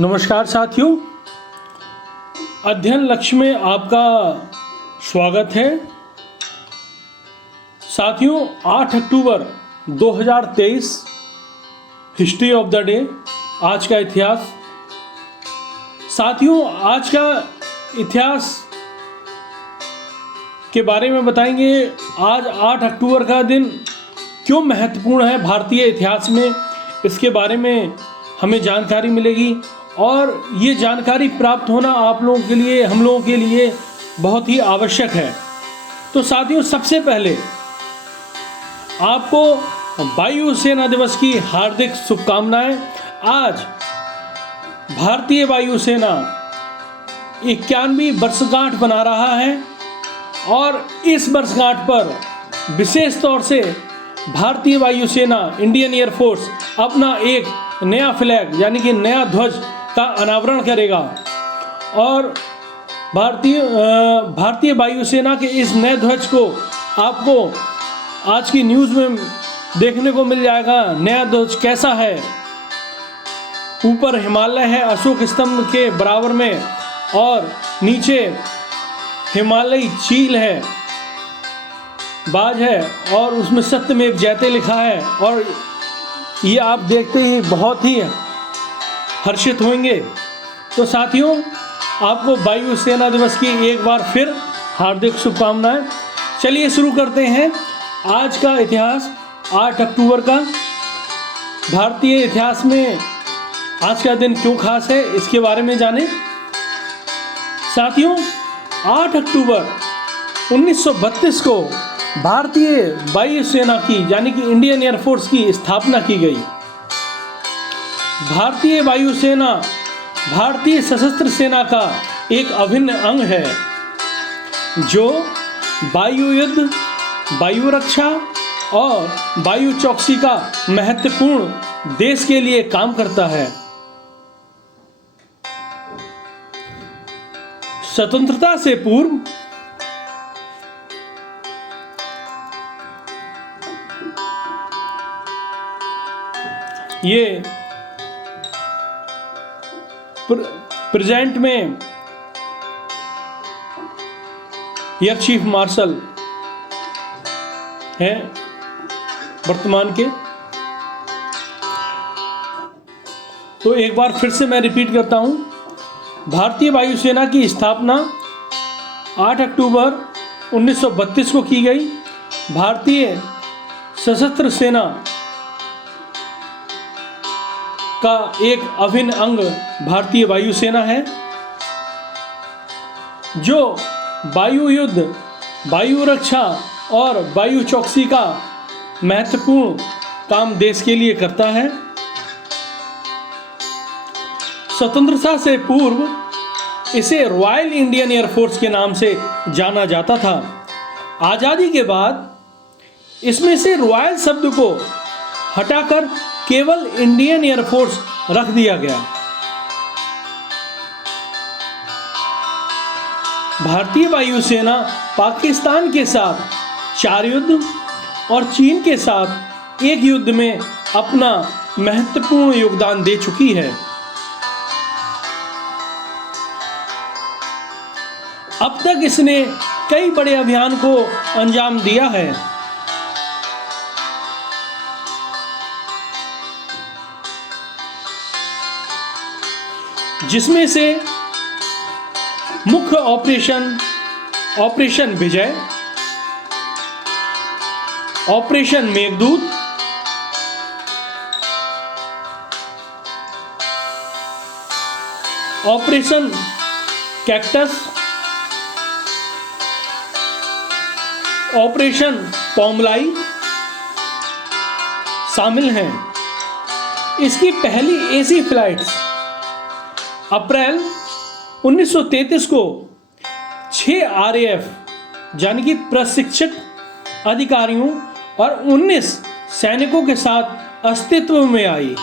नमस्कार साथियों, अध्ययन लक्ष्य में आपका स्वागत है। साथियों, 8 अक्टूबर 2023 हिस्ट्री ऑफ द डे, आज का इतिहास। साथियों, आज का इतिहास के बारे में बताएंगे। आज 8 अक्टूबर का दिन क्यों महत्वपूर्ण है भारतीय इतिहास में, इसके बारे में हमें जानकारी मिलेगी और ये जानकारी प्राप्त होना आप लोगों के लिए, हम लोगों के लिए बहुत ही आवश्यक है। तो साथियों, सबसे पहले आपको वायु सेना दिवस की हार्दिक शुभकामनाएं। आज भारतीय वायु सेना 91वीं वर्षगांठ बना रहा है और इस वर्षगांठ पर विशेष तौर से भारतीय वायु सेना, इंडियन एयरफोर्स अपना एक नया फ्लैग यानी कि नया ध्वज का अनावरण करेगा और भारतीय वायुसेना के इस नए ध्वज को आपको आज की न्यूज़ में देखने को मिल जाएगा। नया ध्वज कैसा है, ऊपर हिमालय है अशोक स्तंभ के बराबर में और नीचे हिमालयी चील है, बाज है और उसमें सत्यमेव जयते लिखा है और ये आप देखते ही बहुत ही हर्षित होंगे। तो साथियों, आपको वायु सेना दिवस की एक बार फिर हार्दिक शुभकामनाएं। चलिए शुरू करते हैं आज का इतिहास। 8 अक्टूबर का भारतीय इतिहास में आज का दिन क्यों खास है, इसके बारे में जानें। साथियों, 8 अक्टूबर 1932 को भारतीय वायु सेना की यानी कि इंडियन एयरफोर्स की स्थापना की गई। भारतीय वायु सेना भारतीय सशस्त्र सेना का एक अभिन्न अंग है जो वायु युद्ध, वायु रक्षा और वायु चौकसी का महत्वपूर्ण देश के लिए काम करता है। स्वतंत्रता से पूर्व ये प्रेजेंट में एयर चीफ मार्शल हैं वर्तमान के। तो एक बार फिर से मैं रिपीट करता हूं, भारतीय वायुसेना की स्थापना 8 अक्टूबर 1932 को की गई। भारतीय सशस्त्र सेना का एक अभिन्न अंग भारतीय वायुसेना है जो वायु युद्ध, वायु रक्षा और वायु चौकसी का महत्वपूर्ण काम देश के लिए करता है। स्वतंत्रता से पूर्व इसे रॉयल इंडियन एयरफोर्स के नाम से जाना जाता था। आज़ादी के बाद इसमें से रॉयल शब्द को हटाकर केवल इंडियन एयरफोर्स रख दिया गया। भारतीय वायुसेना पाकिस्तान के साथ 4 युद्ध और चीन के साथ एक युद्ध में अपना महत्वपूर्ण योगदान दे चुकी है। अब तक इसने कई बड़े अभियान को अंजाम दिया है। जिसमें से मुख्य operation Vijay, operation Meghdoot, operation cactus, operation Poomalai शामिल हैं। इसकी पहली एसी फ्लाइट्स अप्रैल 1933 को 6 RAF यानी कि प्रशिक्षक अधिकारियों और 19 सैनिकों के साथ अस्तित्व में आई।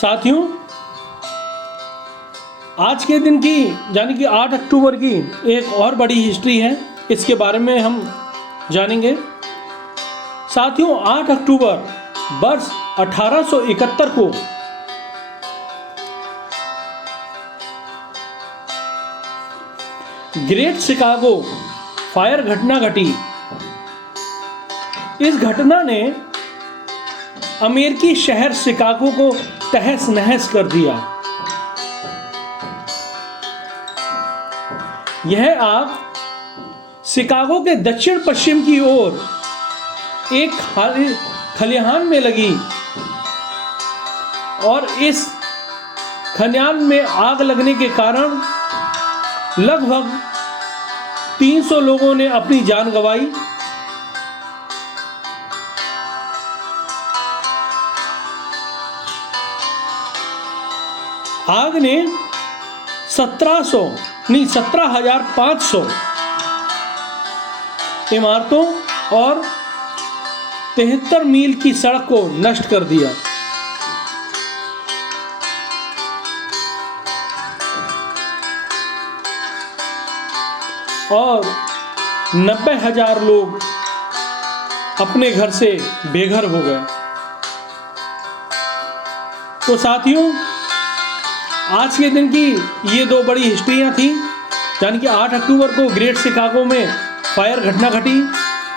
साथियों, आज के दिन की यानी कि 8 अक्टूबर की एक और बड़ी हिस्ट्री है, इसके बारे में हम जानेंगे। साथियों, 8 अक्टूबर वर्ष 1871 को ग्रेट शिकागो फायर घटना घटी। इस घटना ने अमेरिकी शहर शिकागो को तहस नहस कर दिया। यह आग शिकागो के दक्षिण पश्चिम की ओर एक खलिहान में लगी और इस खलिहान में आग लगने के कारण लगभग 300 लोगों ने अपनी जान गंवाई। आग ने 17,500 इमारतों और 73 मील की सड़क को नष्ट कर दिया। और 90,000 लोग अपने घर से बेघर हो गए। तो साथियों, आज के दिन की ये दो बड़ी हिस्ट्रियाँ थी, यानी कि 8 अक्टूबर को ग्रेट शिकागो में फायर घटना घटी,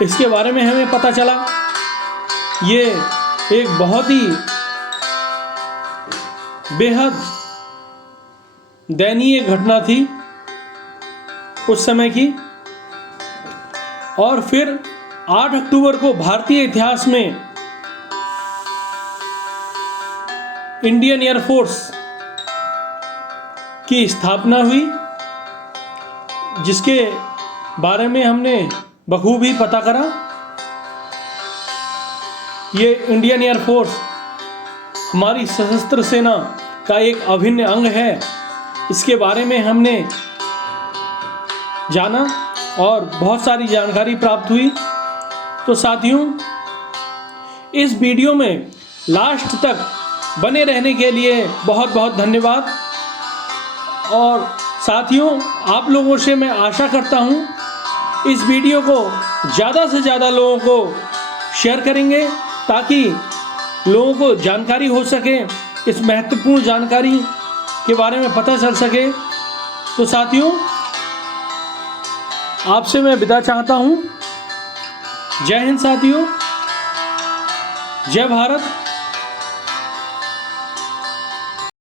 इसके बारे में हमें पता चला। ये एक बहुत ही बेहद दयनीय घटना थी उस समय की। और फिर 8 अक्टूबर को भारतीय इतिहास में इंडियन एयरफोर्स की स्थापना हुई, जिसके बारे में हमने बखूबी पता करा। ये इंडियन एयरफोर्स हमारी सशस्त्र सेना का एक अभिन्न अंग है, इसके बारे में हमने जाना और बहुत सारी जानकारी प्राप्त हुई। तो साथियों, इस वीडियो में लास्ट तक बने रहने के लिए बहुत बहुत धन्यवाद। और साथियों, आप लोगों से मैं आशा करता हूँ इस वीडियो को ज़्यादा से ज़्यादा लोगों को शेयर करेंगे, ताकि लोगों को जानकारी हो सके, इस महत्वपूर्ण जानकारी के बारे में पता चल सके। तो साथियों, आपसे मैं विदा चाहता हूँ। जय हिंद साथियों, जय भारत।